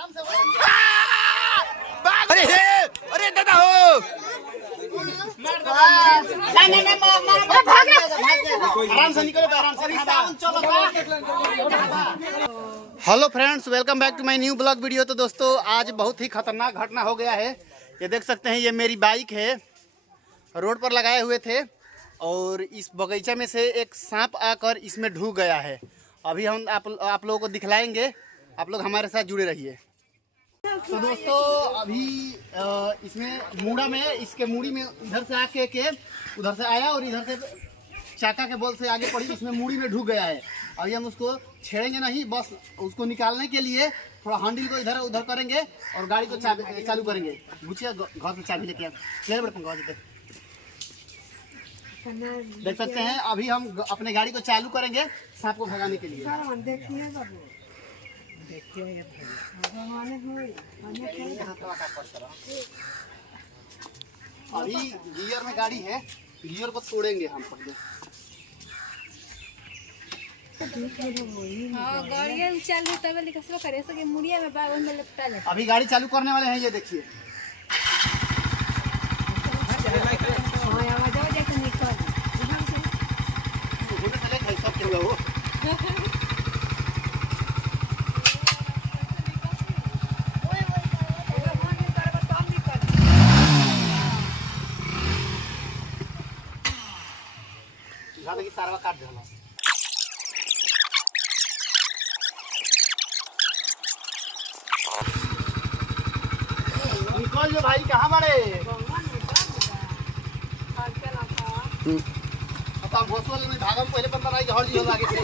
आराम से अरे अरे दादा हो आराम से निकलो आराम से। Hello friends, welcome back to my new blog video. तो दोस्तों आज बहुत ही खतरनाक घटना हो गया है। ये देख सकते हैं, ये मेरी बाइक है, रोड पर लगाए हुए थे और इस बगीचा में से एक सांप आकर इसमें ढुक गया है। अभी हम आप लोगों को दिखलाएंगे, आप लोग हमारे साथ जुड़े रहिए। तो दोस्तों अभी इसमें मूड़ा में, इसके मूड़ी में इधर से आके के उधर से आया और इधर से चाका के बल से आगे पड़ी, इसमें मूड़ी में ढुक गया है। अभी हम उसको छेड़ेंगे नहीं, बस उसको निकालने के लिए थोड़ा हैंडल को इधर उधर करेंगे और गाड़ी को चालू करेंगे। घुसिया घर से चाबी लेके देख सकते हैं। अभी हम अपने गाड़ी को चालू करेंगे सांप को भगाने के लिए। अभी गियर में गाड़ी है, गियर को तोड़ेंगे हम पहले। चालू करे सके मुड़िया में बागन में लपटा ले। अभी गाड़ी चालू करने वाले हैं, ये देखिए। तारवा काट देना। निकल जो भाई, कहाँ बड़े घोसवाल में भागम पहले बंदा रही हर जी हो आगे से।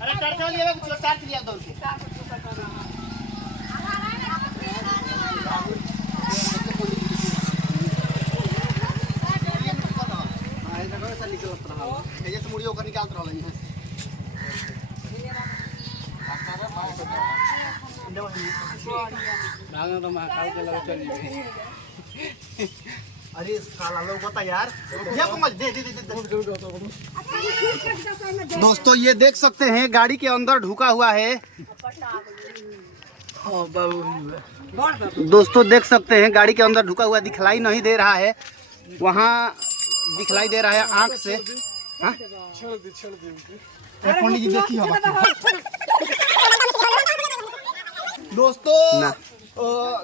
अरे टर्च लिया टर्च लिया दौड़ के। मुड़ियों का निकालते रहो यहाँ से। अरे साला लोग बता यार, दोस्तों ये देख सकते हैं गाड़ी के अंदर ढुका हुआ है। दोस्तों देख सकते हैं गाड़ी के अंदर ढुका हुआ, दिखलाई नहीं दे रहा है, वहाँ दिखलाई दे रहा है आंख से। पंडित जी देखिए दोस्तों,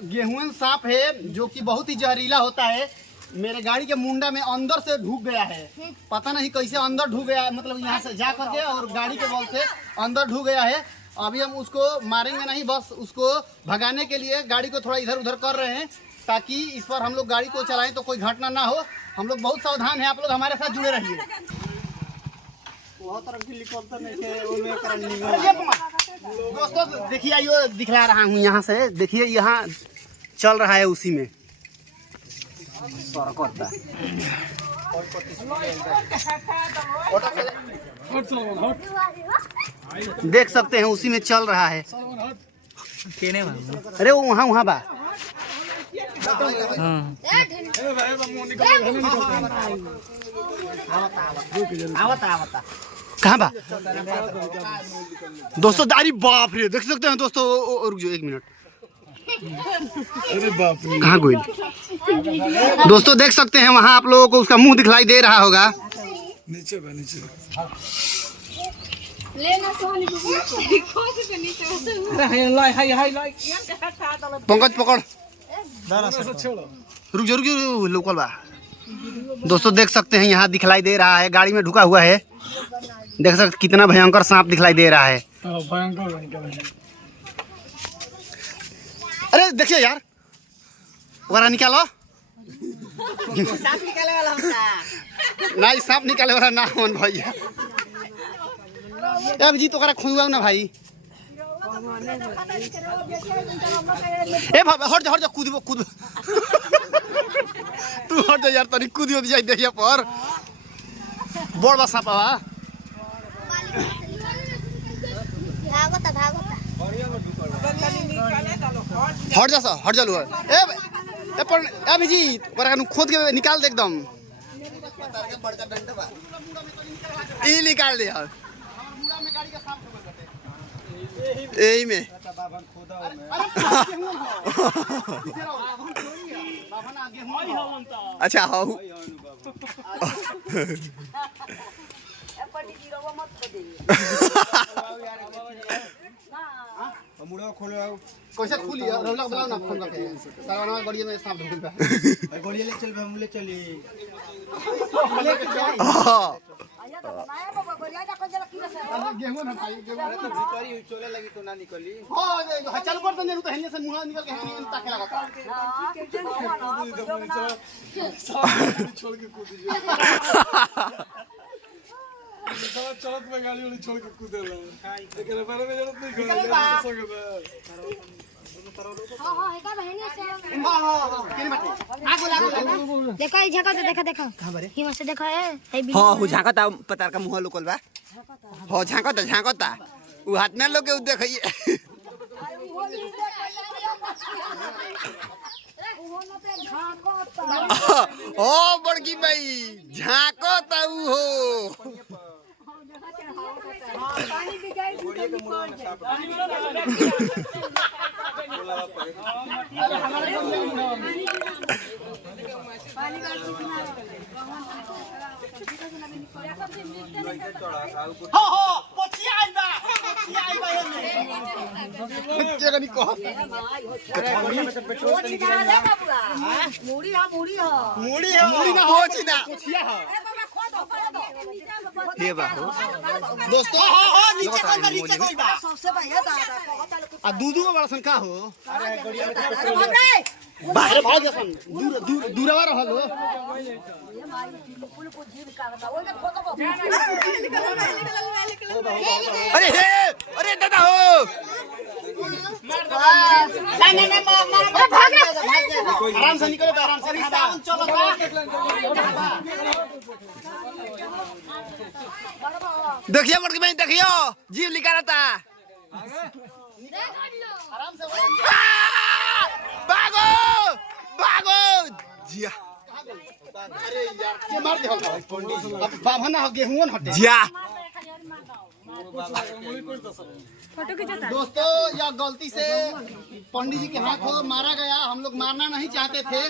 गेहूं सांप है जो कि बहुत ही जहरीला होता है। मेरे गाड़ी के मुंडा में अंदर से ढुक गया है, पता नहीं कैसे अंदर ढुक गया है, मतलब यहाँ से जा करके और गाड़ी के बल से अंदर ढुक गया है। अभी हम उसको मारेंगे नहीं, बस उसको भगाने के लिए गाड़ी को थोड़ा इधर उधर कर रहे हैं ताकि इस पर हम लोग गाड़ी को चलाएं तो कोई घटना ना हो। हम लोग बहुत सावधान हैं, आप लोग हमारे साथ जुड़े रहिए। दोस्तों देखिए, ये दिखला रहा हूँ यहाँ से, देखिए यहाँ चल रहा है, उसी में देख सकते हैं, उसी में चल रहा है। अरे वो वहाँ बा। कहाँ बा दोस्तों? दारी बाप रे, देख सकते हैं दोस्तों। रुक जाओ एक मिनट, कहाँ गोइल? दोस्तों देख सकते हैं वहाँ आप लोगों को उसका मुंह दिखलाई दे रहा होगा। नीचे पंकज पकड़, रुक जाओ लोकल बा। दोस्तों देख सकते हैं यहाँ दिखलाई दे रहा है, गाड़ी में ढुका हुआ है। देख सकते कितना भयंकर सांप दिखलाई दे रहा है। अरे देखिए यार, वरा निकालो। सांप निकाले वाला होता नहीं, सांप निकाले वाला ना हो भैया। अब जी तो करा खुआ ना भाई। ए भाई हट जा कूद तू हट जा यार, तनी कूदियो जाई देखिए पर बड़ बा सांप बा। हट जा लो। ए अभिजीत, खोद के निकाल दे एकदम। ई निकाल दे यार यही में अच्छा हाँ कैसे खुली रौला बुलाओ ना फोन करके सरवना गड़िया में सांप ढुकल बा गड़िया ले चल हम ले चली गेहूं ना भाई गेहूं तो भितरी चले लगी तो ना निकली हां चल कर तो हेने से मुंह निकल के हेने ताके लगता छोड़ के कूद जा चलत में गाड़ी वाली छोड़ के कूदेला एकरे बारे में जरूरत नहीं करे हां एका बहनी से हां केने बाटे आगो लागो देखो ई झका तो देखा कहां बारे हिमा से देखा है हां हो झांकता पतार का मुंह लुकल बा हो झांकता उ हाथ में लोग के देखिए ओ बड़की भाई झांकता उ हो पानी बिगाई गोड़िए के मुंह में साफ पानी हो पोछिया आइबा के कनी को अरे गोड़िए में से पेट्रोल तनी गिरा मुड़ी ना पोछिया हो ये बा दोस्तों हां नीचे कोई बा सबसे बढ़िया दादा आ दूधू में बड़ा संका हो अरे गड़िया में पेट्रोल बाहर भाग जसन दूरवा रहल हो ये माई पुल को जीव का बता ओए खोतो अरे हे अरे दादा हो नहीं भाग आराम से निकलो आराम से चलो देखिए बड़की बहन देखियो जीव निकाला था आराम से भागो जिया अरे यार के मार दे अब बाबा ना गेहूं हटे जिया दोस्तों यह गलती से पंडित जी के हाथों मारा गया हम लोग मारना नहीं चाहते थे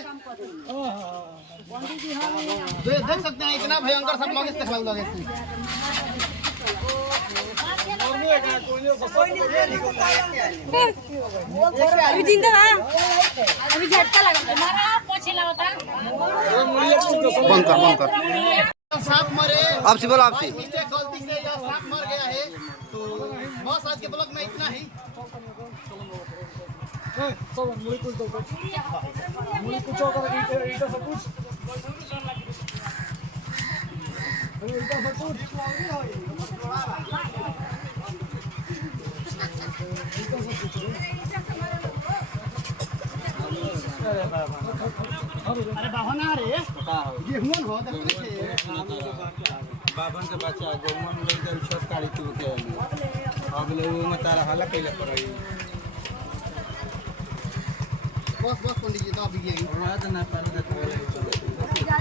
देख सकते हैं इतना भयंकर सब लोग इससे खेल लगे अभी जिंदा है अभी झटका लगा मारा पोछे लगाता बंद कर सांप मरे अब से बोलो आपसे गलती से यह सांप मर गया है तो बस आज के ब्लॉग में इतना ही अरे बाबा रे गेहूं हो बाबन के बच्चा गेहूं में लेकर छोट काढ़ी तू के अब ले वो में तारा हल्ला कइले पड़ई बस पंडित जी तो अभी गई हमरा तो ना पाले देखो